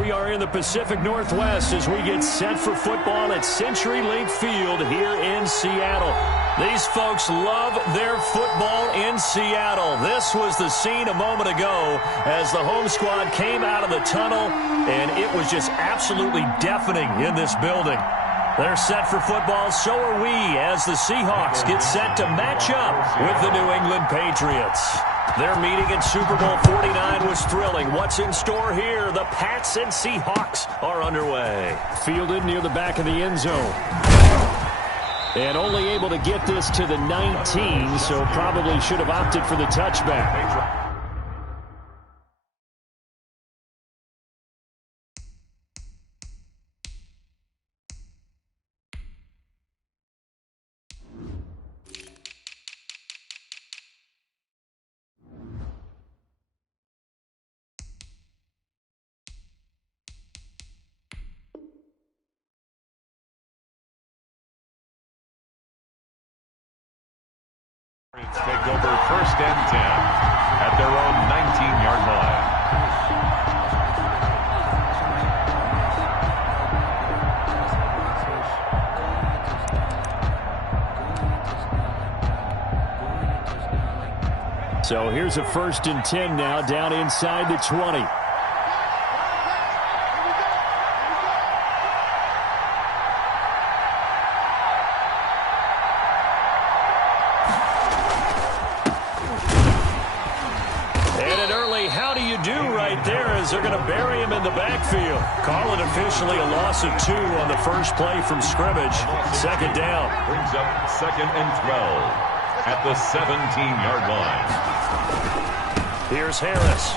We are in the Pacific Northwest as we get set for football at CenturyLink Field here in Seattle. These folks love their football in Seattle. This was the scene a moment ago as the home squad came out of the tunnel, and it was just absolutely deafening in this building. They're set for football, so are we, as the Seahawks get set to match up with the New England Patriots. Their meeting in Super Bowl 49 was thrilling. What's in store here? The Pats and Seahawks are underway. Fielded near the back of the end zone. And only able to get this to the 19, so probably should have opted for the touchback. Take over 1st and 10 at their own 19-yard line. So here's a 1st and 10 now, down inside the 20. They're going to bury him in the backfield. Call it officially a loss of 2 on the first play from scrimmage. 2nd down. Brings up 2nd and 12 at the 17-yard line. Here's Harris.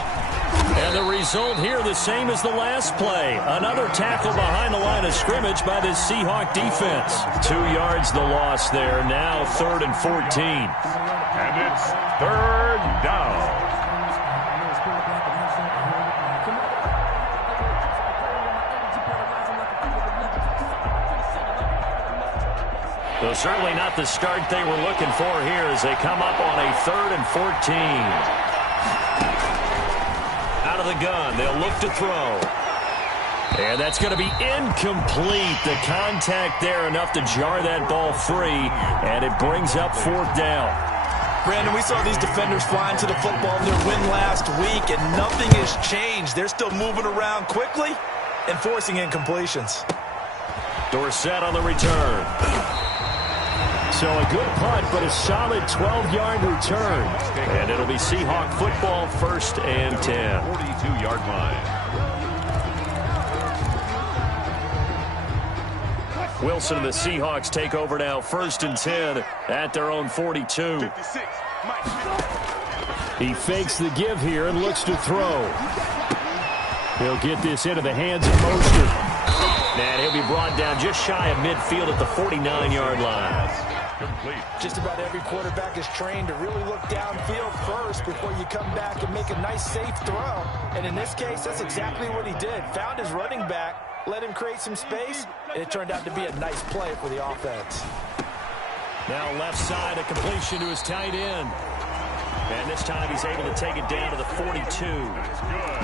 And the result here the same as the last play. Another tackle behind the line of scrimmage by the Seahawk defense. 2 yards the loss there. Now 3rd and 14. And it's 3rd down. So certainly not the start they were looking for here as they come up on a 3rd and 14. Out of the gun, they'll look to throw. And that's going to be incomplete. The contact there enough to jar that ball free, and it brings up 4th down. Brandon, we saw these defenders flying to the football in their win last week, and nothing has changed. They're still moving around quickly and forcing incompletions. Dorsett on the return. So a good punt, but a solid 12-yard return. And it'll be Seahawk football, 1st and 10. 42-yard line. Wilson and the Seahawks take over now, 1st and 10 at their own 42. He fakes the give here and looks to throw. He'll get this into the hands of Mostert. And he'll be brought down just shy of midfield at the 49-yard line. Complete. Just about every quarterback is trained to really look downfield first before you come back and make a nice, safe throw. And in this case, that's exactly what he did. Found his running back, let him create some space, and it turned out to be a nice play for the offense. Now left side, a completion to his tight end. And this time he's able to take it down to the 42.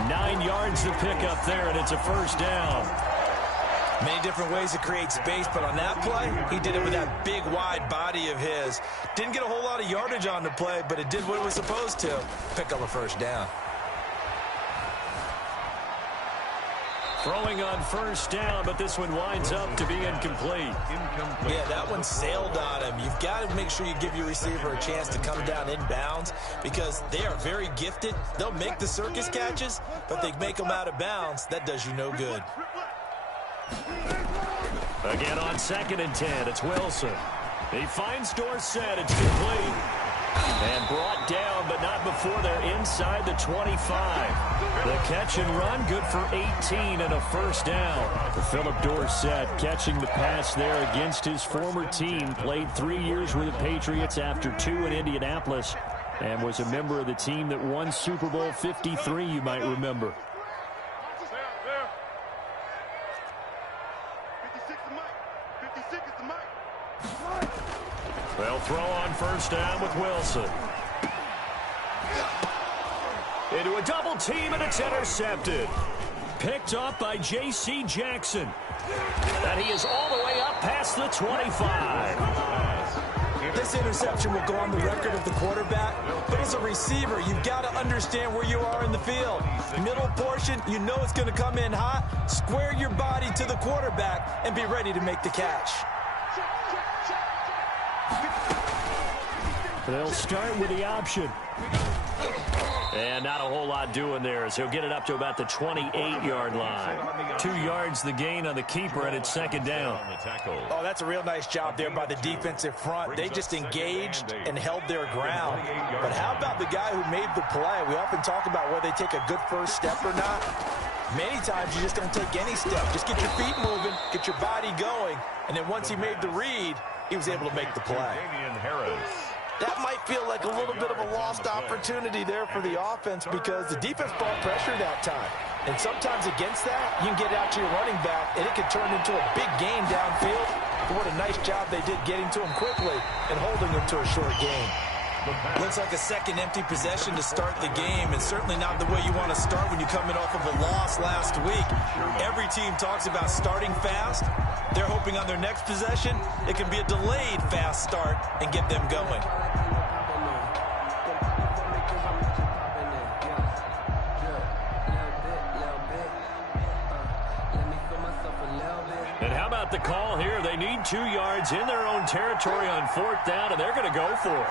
9 yards to pick up there, and it's a 1st down. Many different ways to create space, but on that play, he did it with that big, wide body of his. Didn't get a whole lot of yardage on the play, but it did what it was supposed to. Pick up a 1st down. Throwing on 1st down, but this one winds up to be incomplete. Yeah, that one sailed on him. You've got to make sure you give your receiver a chance to come down inbounds because they are very gifted. They'll make the circus catches, but they make them out of bounds. That does you no good. Again on 2nd and 10, it's Wilson. He finds Dorsett, it's complete. And brought down, but not before they're inside the 25. The catch and run, good for 18 and a 1st down. For Philip Dorsett, catching the pass there against his former team. Played 3 years with the Patriots after 2 in Indianapolis. And was a member of the team that won Super Bowl 53, you might remember. They'll throw on 1st down with Wilson. Into a double team, and it's intercepted. picked off by J.C. Jackson. And he is all the way up past the 25. This interception will go on the record of the quarterback, but as a receiver, you've got to understand where you are in the field. Middle portion, you know it's going to come in hot. Square your body to the quarterback and be ready to make the catch. They'll start with the option. And not a whole lot doing there as he'll get it up to about the 28-yard line. 2 yards the gain on the keeper, and it's second down. Oh, that's a real nice job there by the defensive front. They just engaged and held their ground. But how about the guy who made the play? We often talk about whether they take a good first step or not. Many times you just don't take any step. Just get your feet moving, get your body going, and then once he made the read, he was able to make the play. That might feel like a little bit of a lost opportunity there for the offense because the defense brought pressure that time. And sometimes against that, you can get out to your running back, and it can turn into a big gain downfield. But what a nice job they did getting to him quickly and holding him to a short gain. Looks like a second empty possession to start the game, and certainly not the way you want to start when you're coming off of a loss last week. Every team talks about starting fast. They're hoping on their next possession, it can be a delayed fast start and get them going. And how about the call here? They need 2 yards in their own territory on 4th down, and they're going to go for it.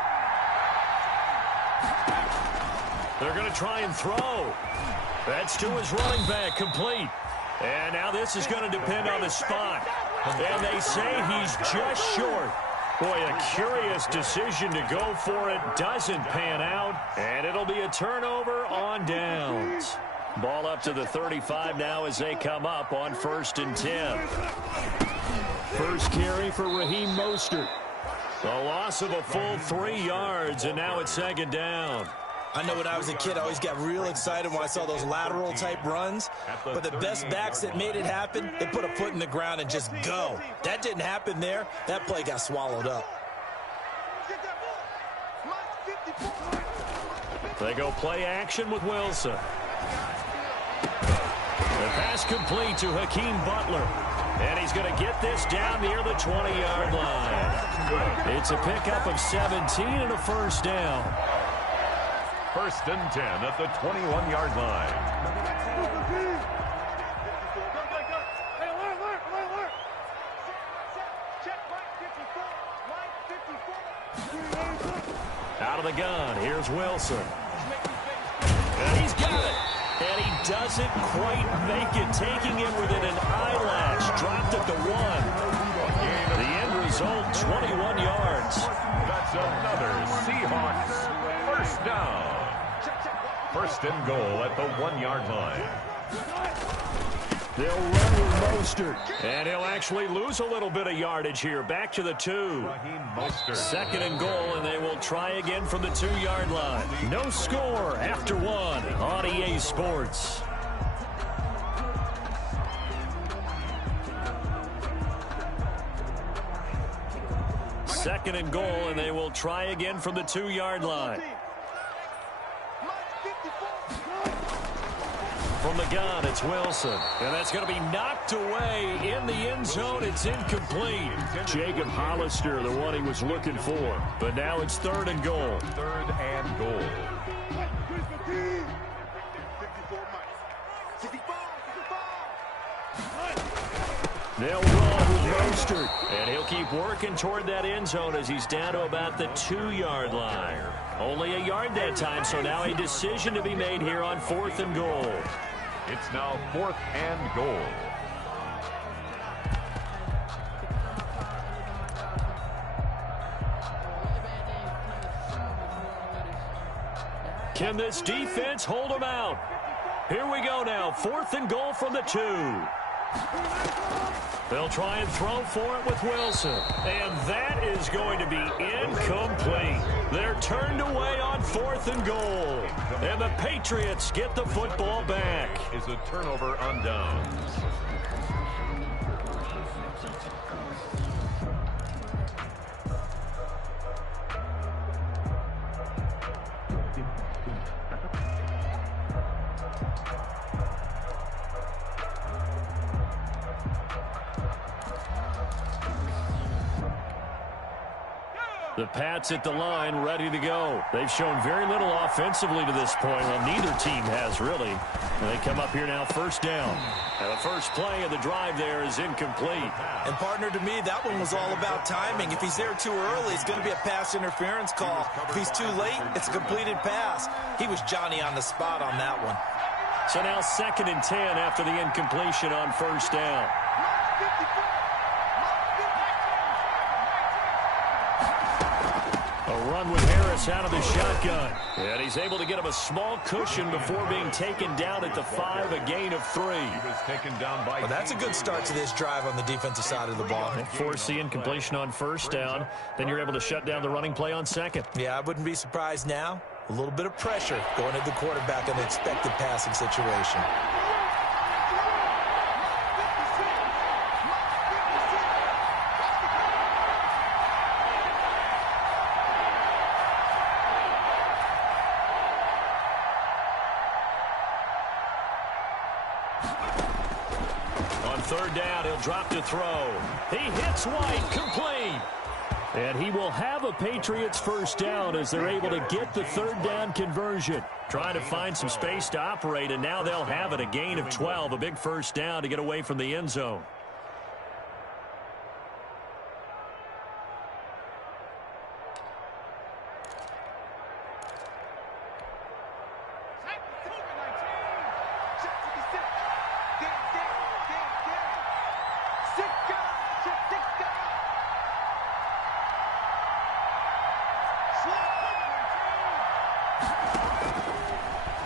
They're going to try and throw. That's to his running back, complete. And now this is going to depend on the spot. And they say he's just short. Boy, a curious decision to go for it. Doesn't pan out. And it'll be a turnover on downs. Ball up to the 35 now as they come up on 1st and 10. First carry for Raheem Mostert. A loss of a full 3 yards, and now it's 2nd down. I know when I was a kid, I always got real excited when I saw those lateral-type runs. But the best backs that made it happen, they put a foot in the ground and just go. That didn't happen there. That play got swallowed up. They go play action with Wilson. The pass complete to Hakeem Butler. And he's going to get this down near the 20-yard line. It's a pickup of 17 and a first down. 1st and 10 at the 21-yard line. Out of the gun, here's Wilson. And he's got it. And he doesn't quite make it, taking it within an eyelash. Dropped at the 1. The end result, 21 yards. That's another Seahawks first down. 1st and goal at the 1-yard line. They'll run with Mostert. And he'll actually lose a little bit of yardage here. Back to the 2. 2nd and goal, and they will try again from the 2-yard line. No score after 1 on EA Sports. Second and goal, and they will try again from the 2-yard line. From the gun, it's Wilson. And that's going to be knocked away in the end zone. It's incomplete. Jacob Hollister, the one he was looking for. But now it's 3rd and goal. 3rd and goal. They'll run with Mostert. And he'll keep working toward that end zone as he's down to about the 2-yard line. Only a yard that time, so now a decision to be made here on 4th and goal. It's now 4th and goal. Can this defense hold them out? Here we go now. 4th and goal from the 2. They'll try and throw for it with Wilson. And that is going to be incomplete. They're turned away on 4th and goal. And the Patriots get the football back. Is a turnover on downs. The Pats at the line, ready to go. They've shown very little offensively to this point. Well, neither team has, really. And they come up here now, first down. And the first play of the drive there is incomplete. And, partner, to me, that one was all about timing. If he's there too early, it's going to be a pass interference call. If he's too late, it's a completed pass. He was Johnny on the spot on that one. So now 2nd and 10 after the incompletion on first down. A run with Harris out of the shotgun. And he's able to get him a small cushion before being taken down at the 5, a gain of 3. He was taken down by that's a good start to this drive on the defensive side of the ball. Force the incompletion on first down. Then you're able to shut down the running play on 2nd. Yeah, I wouldn't be surprised now. A little bit of pressure going at the quarterback in an expected passing situation. On 3rd down, he'll drop to throw. He hits White, complete. And he will have a Patriots first down as they're able to get the 3rd down conversion. Trying to find some space to operate, and now they'll have it. A gain of 12, a big first down to get away from the end zone.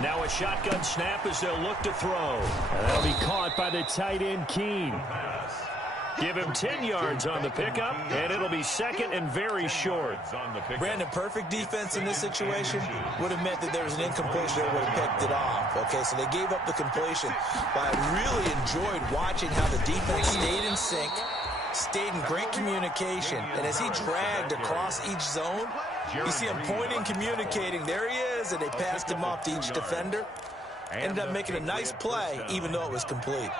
Now a shotgun snap as they'll look to throw. And that'll be caught by the tight end, Keene. Give him 10 yards on the pickup, and it'll be 2nd and very short. Brandon, perfect defense in this situation would have meant that there was an incompletion that would have picked it off. Okay, so they gave up the completion. But I really enjoyed watching how the defense stayed in sync, stayed in great communication. And as he dragged across each zone, you see him pointing, communicating. There he is, and they passed him off to each defender. Ended up making a nice play, even though it was complete.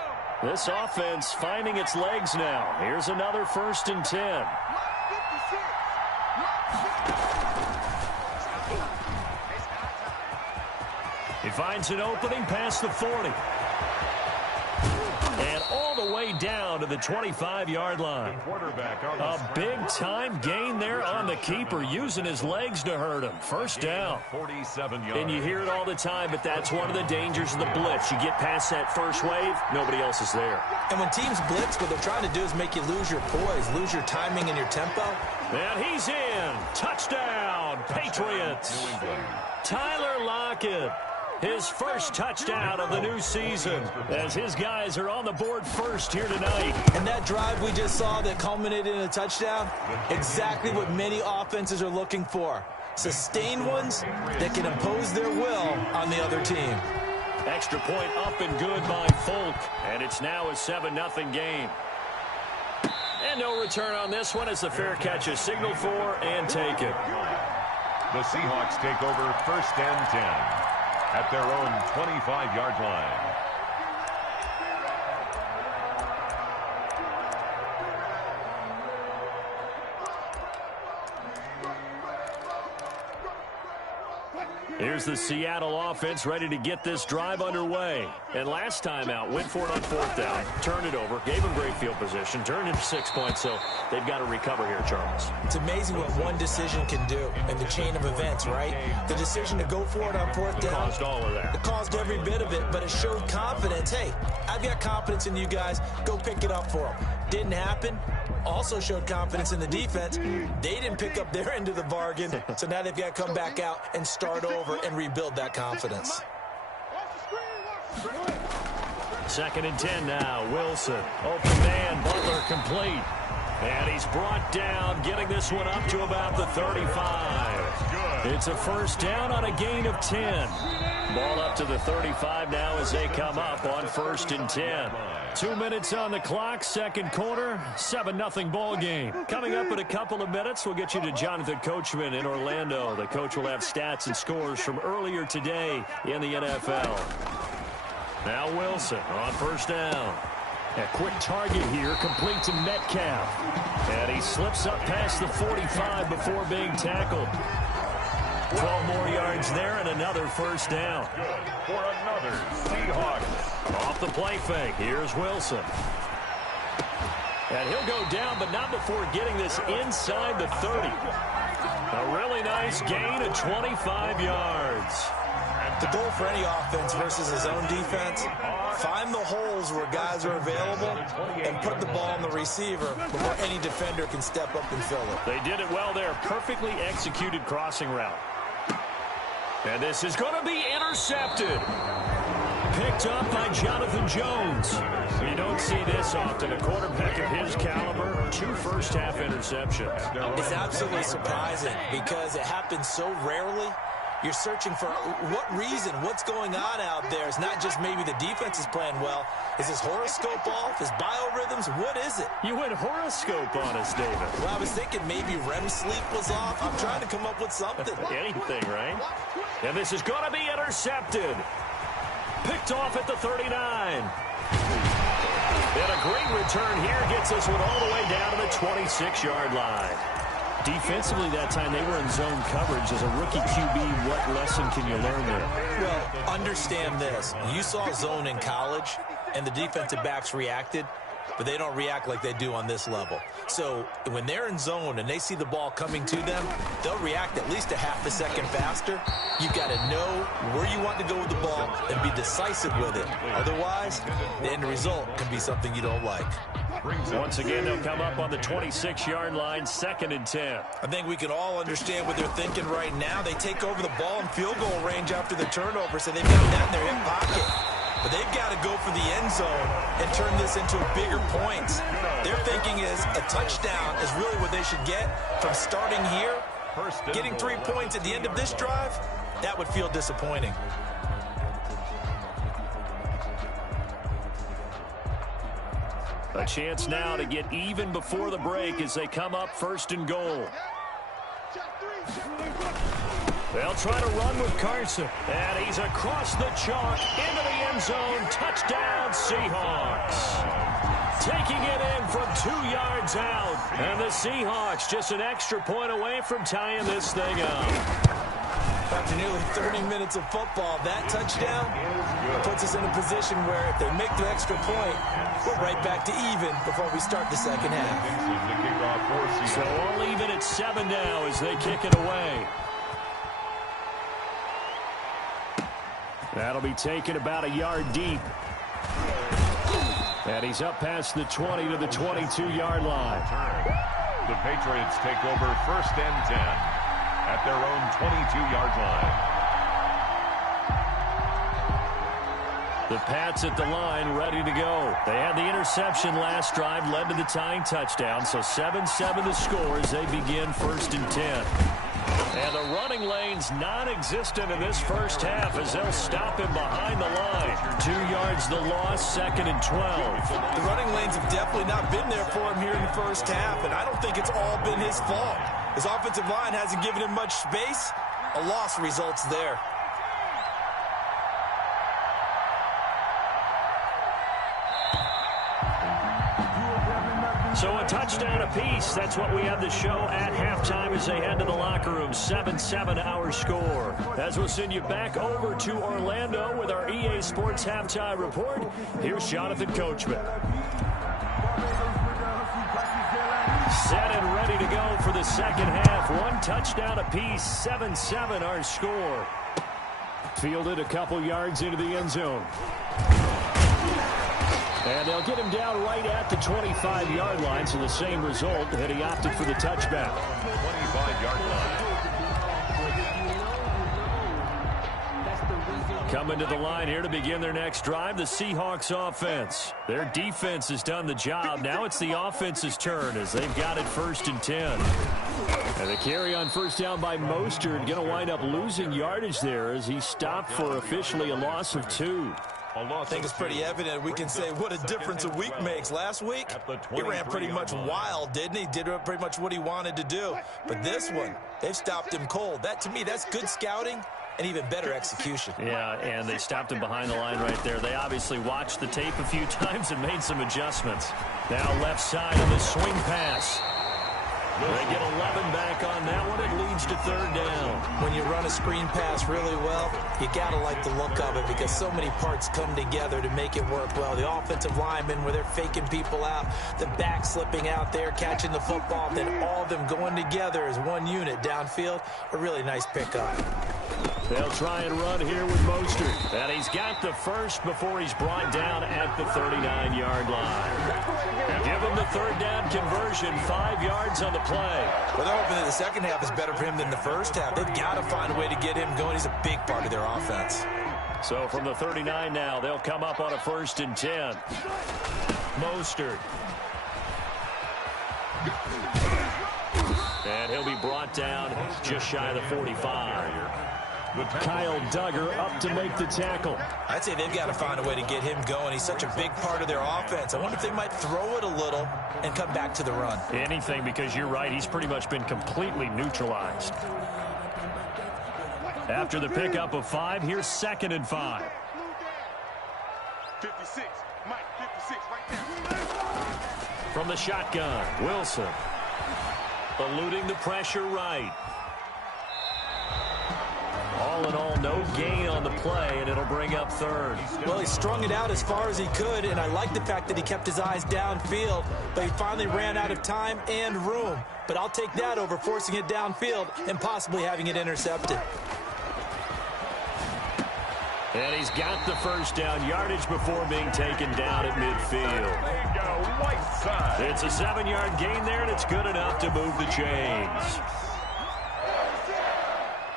This offense finding its legs now. Here's another 1st and 10. He finds an opening past the 40. And all the way down to the 25-yard line. A big-time gain there on the keeper, using his legs to hurt him. First down. 47 yards. And you hear it all the time, but that's one of the dangers of the blitz. You get past that first wave, nobody else is there. And when teams blitz, what they're trying to do is make you lose your poise, lose your timing and your tempo. And he's in. Touchdown, Patriots. Tyler Lockett. His first touchdown of the new season as his guys are on the board first here tonight. And that drive we just saw that culminated in a touchdown, exactly what many offenses are looking for. Sustained ones that can impose their will on the other team. Extra point up and good by Folk. And it's now a 7-0 game. And no return on this one as the fair catch is signaled for and taken. The Seahawks take over 1st and 10. At their own 25-yard line. Here's the Seattle offense ready to get this drive underway. And last time out, went for it on 4th down, turned it over, gave them great field position, turned into 6 points, so they've got to recover here, Charles. It's amazing what one decision can do in the chain of events, right? The decision to go for it on 4th down. Caused all of that. It caused every bit of it, but it showed confidence. Hey, I've got confidence in you guys. Go pick it up for them. Didn't happen. Also showed confidence in the defense. They didn't pick up their end of the bargain, so now they've got to come back out and start over and rebuild that confidence. 2nd and 10 now. Wilson. Open man. Butler complete. And he's brought down, getting this one up to about the 35. It's a first down on a gain of 10. Ball up to the 35 now as they come up on 1st and 10. 2 minutes on the clock, 2nd quarter, 7-0 ball game. Coming up in a couple of minutes, we'll get you to Jonathan Coachman in Orlando. The coach will have stats and scores from earlier today in the NFL. Now Wilson on 1st down. A quick target here, complete to Metcalf. And he slips up past the 45 before being tackled. 12 more yards there and another first down. Good for another Seahawks. Off the play fake, here's Wilson. And he'll go down, but not before getting this inside the 30. A really nice gain of 25 yards. The goal for any offense versus his own defense, find the holes where guys are available and put the ball on the receiver before any defender can step up and fill it. They did it well there. Perfectly executed crossing route. And this is going to be intercepted. Picked up by Jonathan Jones. You don't see this often. A quarterback of his caliber, 2 first-half interceptions. It's absolutely surprising because it happens so rarely. You're searching for what reason, what's going on out there. It's not just maybe the defense is playing well. Is his horoscope off? His biorhythms? What is it? You went horoscope on us, David. Well, I was thinking maybe REM sleep was off. I'm trying to come up with something. Anything, right? And this is going to be intercepted. Picked off at the 39. And a great return here gets us one all the way down to the 26-yard line. Defensively that time, they were in zone coverage. As a rookie QB, what lesson can you learn there? Well, understand this. You saw zone in college, and the defensive backs reacted, but they don't react like they do on this level. So when they're in zone and they see the ball coming to them, they'll react at least a half a second faster. You've got to know where you want to go with the ball and be decisive with it. Otherwise, the end result can be something you don't like. Once again, they'll come up on the 26-yard line, 2nd and 10. I think we can all understand what they're thinking right now. They take over the ball in field goal range after the turnover, so they've got that in their hip pocket. But they've got to go for the end zone and turn this into bigger points. Their thinking is a touchdown is really what they should get from starting here. Getting 3 points at the end of this drive, that would feel disappointing. A chance now to get even before the break as they come up 1st and goal. They'll try to run with Carson. And he's across the chalk into the end zone. Touchdown, Seahawks. Taking it in from 2 yards out. And the Seahawks just an extra point away from tying this thing up. After nearly 30 minutes of football, that touchdown puts us in a position where if they make the extra point, we're right back to even before we start the second half. So all even at 7 now as they kick it away. That'll be taken about a yard deep. And he's up past the 20 to the 22-yard line. The Patriots take over 1st and 10. At their own 22-yard line. The Pats at the line, ready to go. They had the interception last drive, led to the tying touchdown. So 7-7 the score as they begin 1st and 10. And the running lane's non-existent in this first half as they'll stop him behind the line. 2 yards the loss, 2nd and 12. The running lanes have definitely not been there for him here in the first half, and I don't think it's all been his fault. His offensive line hasn't given him much space. A loss results there. So a touchdown apiece. That's what we have the show at halftime as they head to the locker room. 7-7 our score. As we'll send you back over to Orlando with our EA Sports halftime report. Here's Jonathan Coachman. Set and ready to go for the second half. 1 touchdown apiece. 7-7 our score. Fielded a couple yards into the end zone. And they'll get him down right at the 25-yard line, so the same result that he opted for the touchback. 25-yard line. Coming to the line here to begin their next drive, the Seahawks offense. Their defense has done the job. Now it's the offense's turn as they've got it 1st and 10. And the carry on first down by Mostert, going to wind up losing yardage there as he stopped for officially a loss of 2. I think it's pretty evident. We can say what a difference a week makes. Last week, he ran pretty much wild, didn't he? Did pretty much what he wanted to do. But this one, they've stopped him cold. That, to me, that's good scouting and even better execution. Yeah, and they stopped him behind the line right there. They obviously watched the tape a few times and made some adjustments. Now left side of the swing pass. They get 11 back on that one. It leads to third down. When you run a screen pass really well, you got to like the look of it because so many parts come together to make it work well. The offensive linemen where they're faking people out, the back slipping out there, catching the football, then all of them going together as one unit downfield. A really nice pickup. They'll try and run here with Mostert. And he's got the first before he's brought down at the 39-yard line. Give him the third down conversion, 5 yards on the play. Well, they're hoping that the second half is better for him than the first half. They've got to find a way to get him going. He's a big part of their offense. So from the 39 now, they'll come up on a 1st and 10. Mostert. And he'll be brought down just shy of the 45. Kyle Duggar up to make the tackle. I'd say they've got to find a way to get him going. He's such a big part of their offense. I wonder if they might throw it a little and come back to the run. Anything, because you're right. He's pretty much been completely neutralized. After the pickup of 5, here's 2nd and 5. 56, Mike, 56, right there. From the shotgun, Wilson. Eluding the pressure right. All in all, no gain on the play, and it'll bring up third. Well, he strung it out as far as he could, and I like the fact that he kept his eyes downfield, but he finally ran out of time and room. But I'll take that over forcing it downfield and possibly having it intercepted. And he's got the first down, yardage before being taken down at midfield. There you go, right side. It's a 7-yard gain there, and it's good enough to move the chains.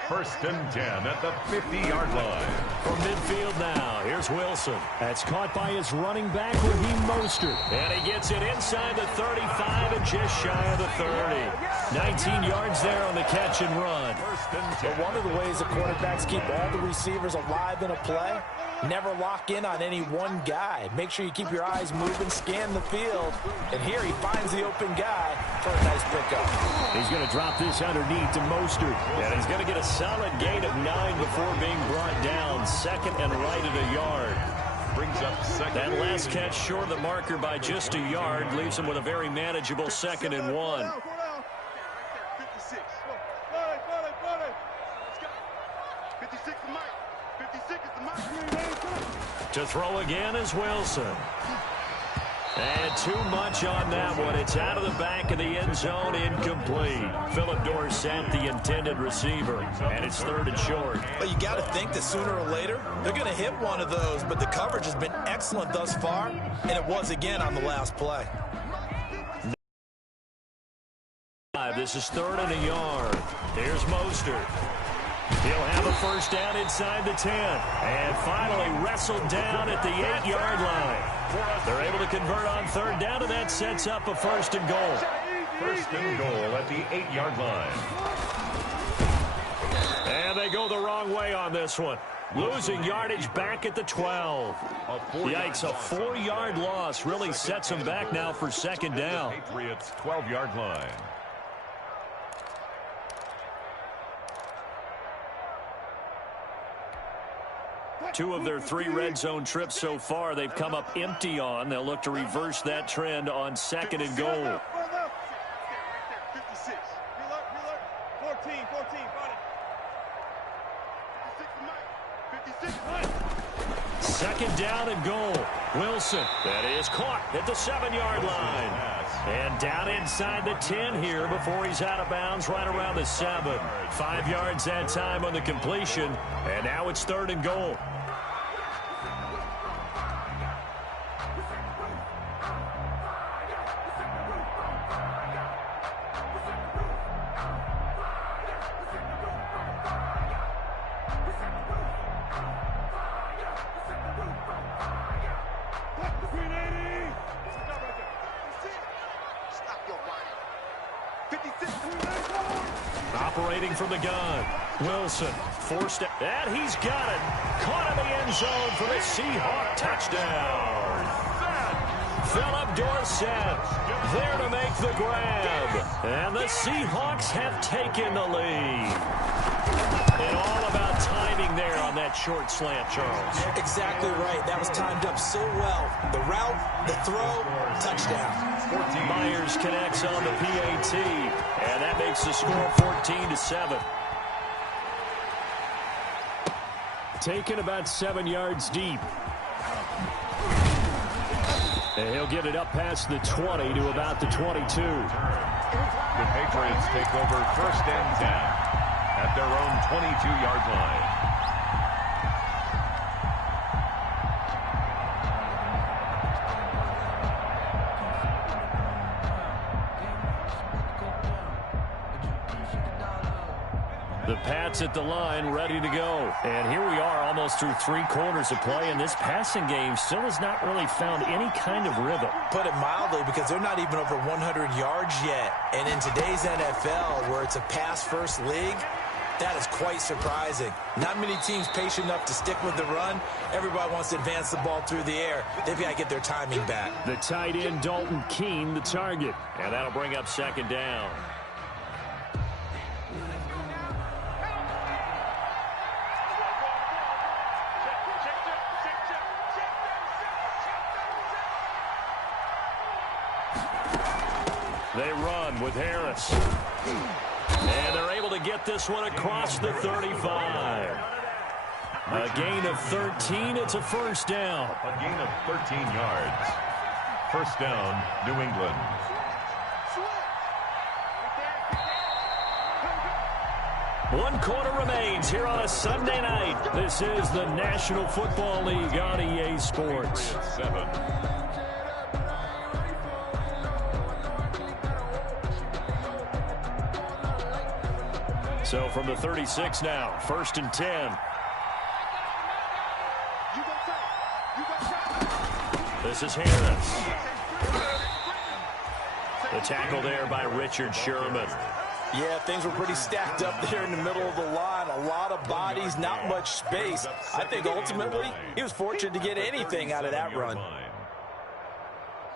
1st and 10 at the 50-yard line. From midfield now, here's Wilson. That's caught by his running back, Raheem Mostert. And he gets it inside the 35 and just shy of the 30. 19 yards there on the catch and run. 1st and 10. But one of the ways the quarterbacks keep all the receivers alive in a play, never lock in on any one guy. Make sure you keep your eyes moving, scan the field. And here he finds the open guy for a nice pickup. He's going to drop this underneath to Mostert. And he's going to get a solid gain of 9 before being brought down. 2nd and right at a yard. Brings up 2nd. That last catch short of the marker by just a yard leaves him with a very manageable 2nd and 1. 56. 56 to Mike. 56 is the Mike. To throw again is Wilson. And too much on that one. It's out of the back of the end zone, incomplete. Philip Dorsett, the intended receiver, and it's 3rd and short. But you got to think that sooner or later, they're going to hit one of those, but the coverage has been excellent thus far, and it was again on the last play. This is 3rd and a yard. Here's Mostert. He'll have a first down inside the 10. And finally wrestled down at the 8-yard line. They're able to convert on 3rd down, and that sets up a 1st and goal. 1st and goal at the 8-yard line. And they go the wrong way on this one. Losing yardage back at the 12. Yikes, a 4-yard loss really sets them back now for 2nd down. Patriots 12-yard line. Two of their 3 red zone trips so far, they've come up empty on. They'll look to reverse that trend on 2nd and goal. 56. 14, 14, got it. 56 to Mike. 2nd down and goal. Wilson, that is caught at the 7-yard line. And down inside the 10 here before he's out of bounds right around the 7. 5 yards that time on the completion. And now it's 3rd and goal. Operating from the gun. Wilson forced it. And he's got it. Caught in the end zone for the Seahawk touchdown. Philip Dorsett there to make the grab. And the Seahawks have taken the lead. And all about timing there on that short slant, Charles. Exactly right. That was timed up so well. The route, the throw, touchdown. Myers connects on the PAT, and that makes the score 14-7. Taken about 7 yards deep. And he'll get it up past the 20 to about the 22. The Patriots take over 1st and 10 at their own 22-yard line. The Pats at the line, ready to go. And here we are almost through 3 quarters of play, and this passing game still has not really found any kind of rhythm. Put it mildly, because they're not even over 100 yards yet. And in today's NFL, where it's a pass-first league, that is quite surprising. Not many teams patient enough to stick with the run. Everybody wants to advance the ball through the air. They've got to get their timing back. The tight end, Dalton Keene, the target. And that'll bring up 2nd down. They run with Harris. And they're able to get this one across the 35. A gain of 13. It's a 1st down. A gain of 13 yards. 1st down, New England. One quarter remains here on a Sunday night. This is the National Football League on EA Sports. 7. So from the 36 now, 1st and 10. This is Harris. The tackle there by Richard Sherman. Yeah, things were pretty stacked up there in the middle of the line. A lot of bodies, not much space. I think ultimately he was fortunate to get anything out of that run.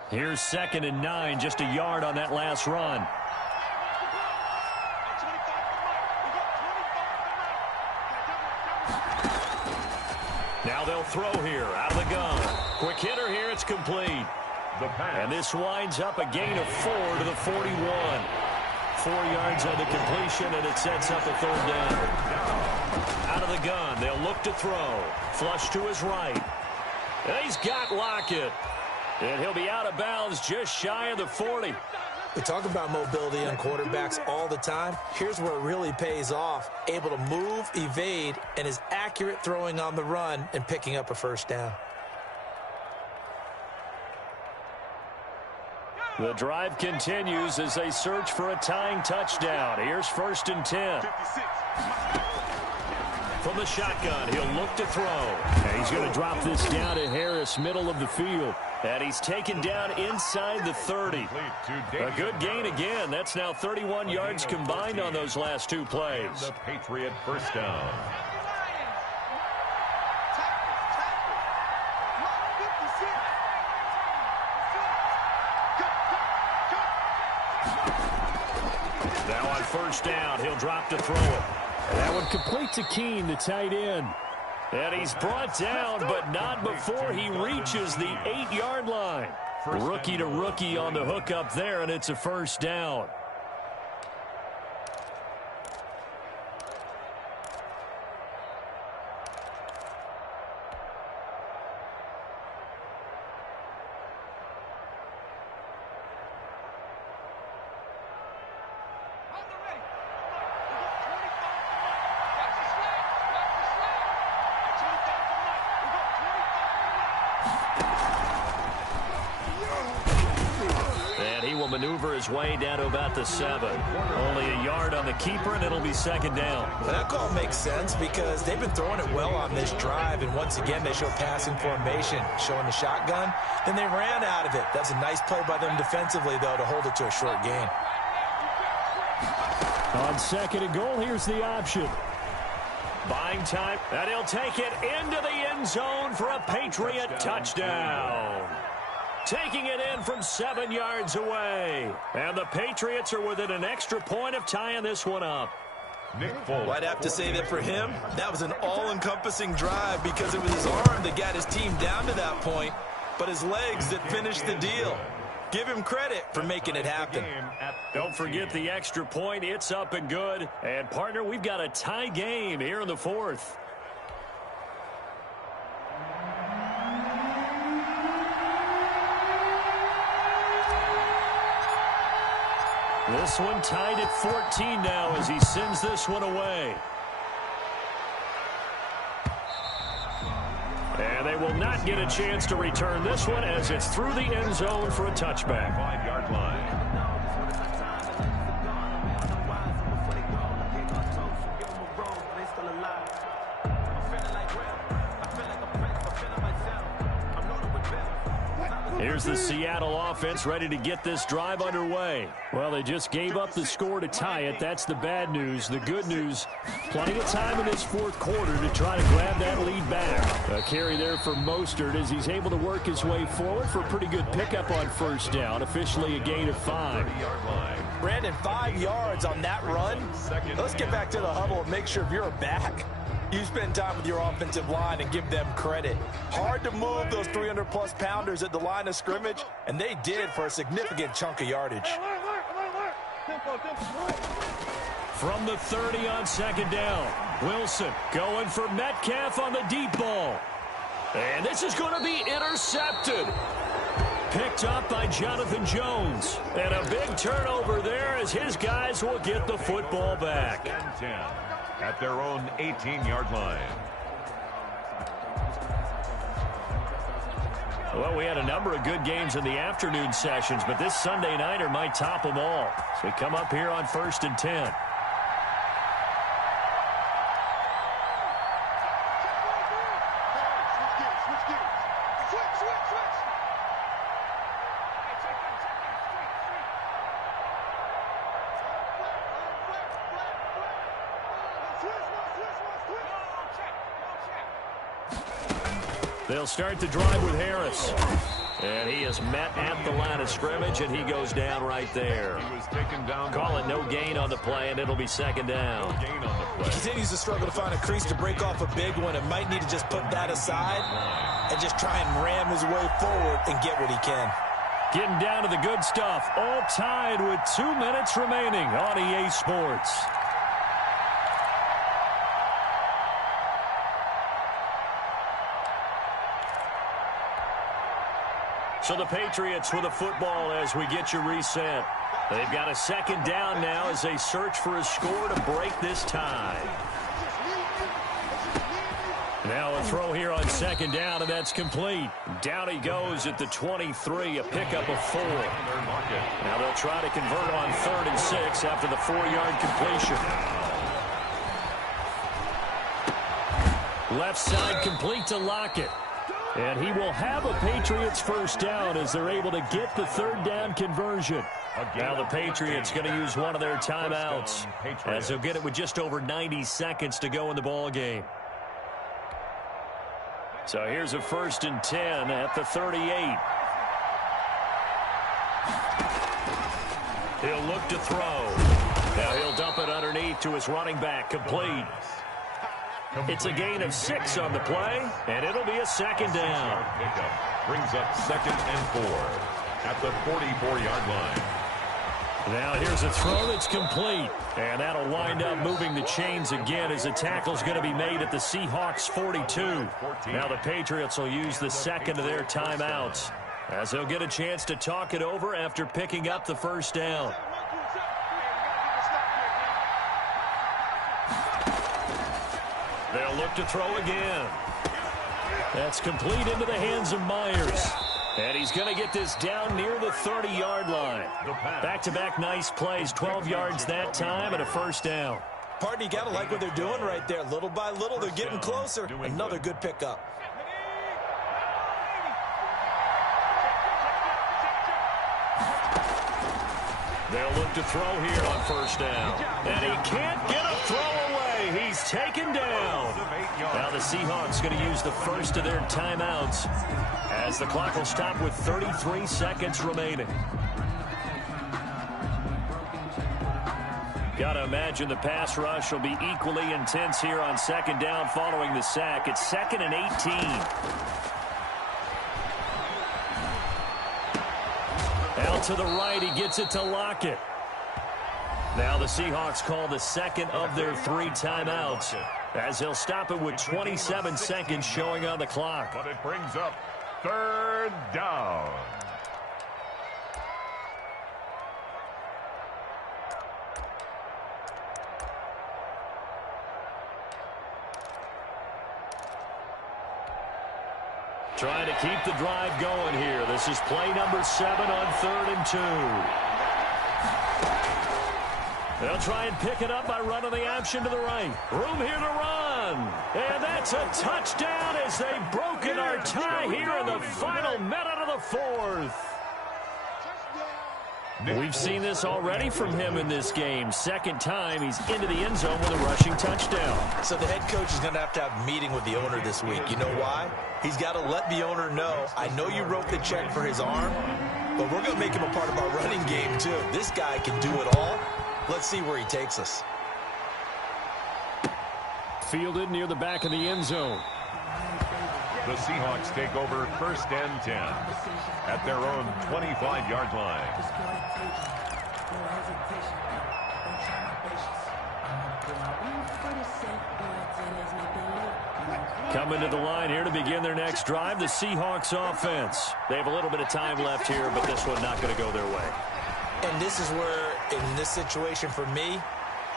Here's 2nd and 9, just a yard on that last run. Now they'll throw here out of the gun. Quick hitter here, it's complete. And this winds up a gain of 4 to the 41. 4 yards on the completion, and it sets up a 3rd down. Out of the gun, they'll look to throw. Flush to his right. And he's got Lockett. And he'll be out of bounds just shy of the 40. We talk about mobility on quarterbacks all the time. Here's where it really pays off. Able to move, evade, and is accurate throwing on the run and picking up a 1st down. The drive continues as they search for a tying touchdown. Here's 1st and 10. From the shotgun, he'll look to throw. And he's going to drop this down to Harris, middle of the field. And he's taken down inside the 30. A good gain again. That's now 31 yards combined on those last 2 plays. The Patriot 1st down. Now on 1st down, he'll drop to throw it. And that one complete to Keene, the tight end. And he's brought down, but not before he reaches the 8-yard line. Rookie to rookie on the hook up there, and it's a 1st down. Maneuver his way down to about the 7. Only a yard on the keeper, and it'll be 2nd down. Well, that call makes sense because they've been throwing it well on this drive, and once again they show passing formation, showing the shotgun. Then they ran out of it. That's a nice play by them defensively, though, to hold it to a short gain. On 2nd and goal, here's the option. Buying time, and he'll take it into the end zone for a Patriot touchdown. taking it in from 7 yards away. And the Patriots are within an extra point of tying this one up. Well, I'd have to say that for him, that was an all-encompassing drive because it was his arm that got his team down to that point, but his legs that finished the deal. Give him credit for making it happen. Don't forget the extra point. It's up and good. And, partner, we've got a tie game here in the fourth. This one tied at 14 now as he sends this one away. And they will not get a chance to return this one as it's through the end zone for a touchback. 5-yard line. Here's the Seattle offense ready to get this drive underway. Well, they just gave up the score to tie it. That's the bad news. The good news, plenty of time in this fourth quarter to try to grab that lead back. A carry there for Mostert as he's able to work his way forward for a pretty good pickup on first down. Officially a gain of 5. Brandon, 5 yards on that run. Let's get back to the huddle and make sure if you're back, you spend time with your offensive line and give them credit. Hard to move those 300-plus pounders at the line of scrimmage, and they did for a significant chunk of yardage. From the 30 on second down, Wilson going for Metcalf on the deep ball. And this is going to be intercepted. Picked up by Jonathan Jones. And a big turnover there as his guys will get the football back. 10 at their own 18-yard line. Well, we had a number of good games in the afternoon sessions, but this Sunday nighter might top them all. So we come up here on 1st and 10. They'll start the drive with Harris. And he is met at the line of scrimmage, and he goes down right there. He was taken down. Call it no gain on the play, and it'll be second down. Gain on the play. He continues to struggle to find a crease to break off a big one and might need to just put that aside and just try and ram his way forward and get what he can. Getting down to the good stuff. All tied with 2 minutes remaining on EA Sports. So the Patriots with the football as we get you reset. They've got a second down now as they search for a score to break this tie. Now a throw here on second down, and that's complete. Down he goes at the 23, a pickup of 4. Now they'll try to convert on 3rd and 6 after the 4-yard completion. Left side complete to Lockett. And he will have a Patriots first down as they're able to get the 3rd down conversion. Now the Patriots going to use one of their timeouts as they'll get it with just over 90 seconds to go in the ball game. So here's a 1st and 10 at the 38. He'll look to throw. Now he'll dump it underneath to his running back, complete. It's a gain of 6 on the play, and it'll be a second down. Pickup brings up 2nd and 4 at the 44-yard line. Now here's a throw that's complete, and that'll wind up moving the chains again as the tackle's going to be made at the Seahawks 42. Now the Patriots will use the second of their timeouts as they'll get a chance to talk it over after picking up the first down. They'll look to throw again. That's complete into the hands of Myers. And he's going to get this down near the 30-yard line. Back-to-back nice plays, 12 yards that time, and a first down. Partner, you got to like what they're doing right there. Little by little, they're getting closer. Another good pickup. They'll look to throw here on first down. And he can't get a throw away. play. He's taken down. Now the Seahawks going to use the first of their timeouts as the clock will stop with 33 seconds remaining. Got to imagine the pass rush will be equally intense here on second down following the sack. It's 2nd and 18. Out to the right, he gets it to Lockett. Now the Seahawks call the second of their 3 timeouts as he'll stop it with 27 seconds showing on the clock. But it brings up 3rd down. Trying to keep the drive going here. This is play number 7 on 3rd and 2. They'll try and pick it up by running the option to the right. Room here to run. And that's a touchdown as they've broken our tie here in the final minute of the 4th. We've seen this already from him in this game. 2nd time he's into the end zone with a rushing touchdown. So the head coach is going to have a meeting with the owner this week. You know why? He's got to let the owner know, I know you wrote the check for his arm, but we're going to make him a part of our running game too. This guy can do it all. Let's see where he takes us. Fielded near the back of the end zone. The Seahawks take over 1st and 10 at their own 25-yard line. Coming to the line here to begin their next drive, the Seahawks offense. They have a little bit of time left here, but this one not going to go their way. And this is where, in this situation for me,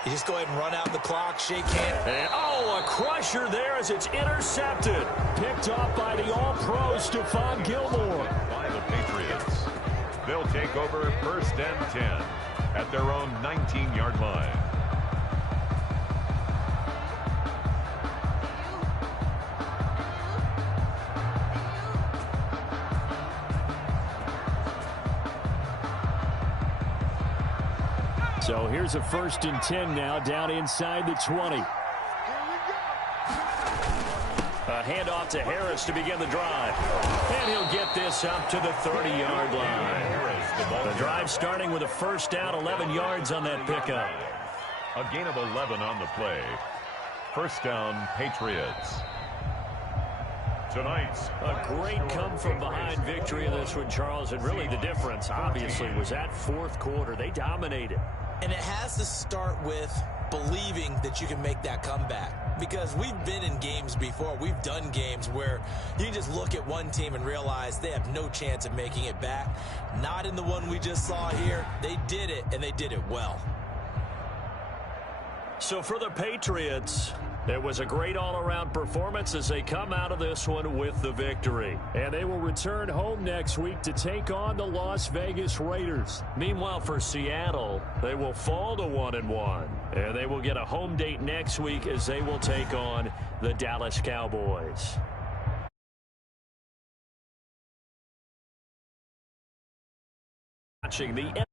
you just go ahead and run out the clock, shake hands. And, a crusher there as it's intercepted. Picked off by the all-pro Stephon Gilmore. By the Patriots. They'll take over 1st and 10 at their own 19-yard line. So here's a 1st and 10 now down inside the 20. A handoff to Harris to begin the drive. And he'll get this up to the 30-yard line. The drive starting with a 1st down, 11 yards on that pickup. A gain of 11 on the play. 1st down, Patriots. Tonight's a great come-from-behind victory in this one, Charles. And really the difference, obviously, was that 4th quarter. They dominated. And it has to start with believing that you can make that comeback. Because we've been in games before. We've done games where you can just look at one team and realize they have no chance of making it back. Not in the one we just saw here. They did it, and they did it well. So for the Patriots, it was a great all-around performance as they come out of this one with the victory. And they will return home next week to take on the Las Vegas Raiders. Meanwhile, for Seattle, they will fall to 1-1. And they will get a home date next week as they will take on the Dallas Cowboys. Watching the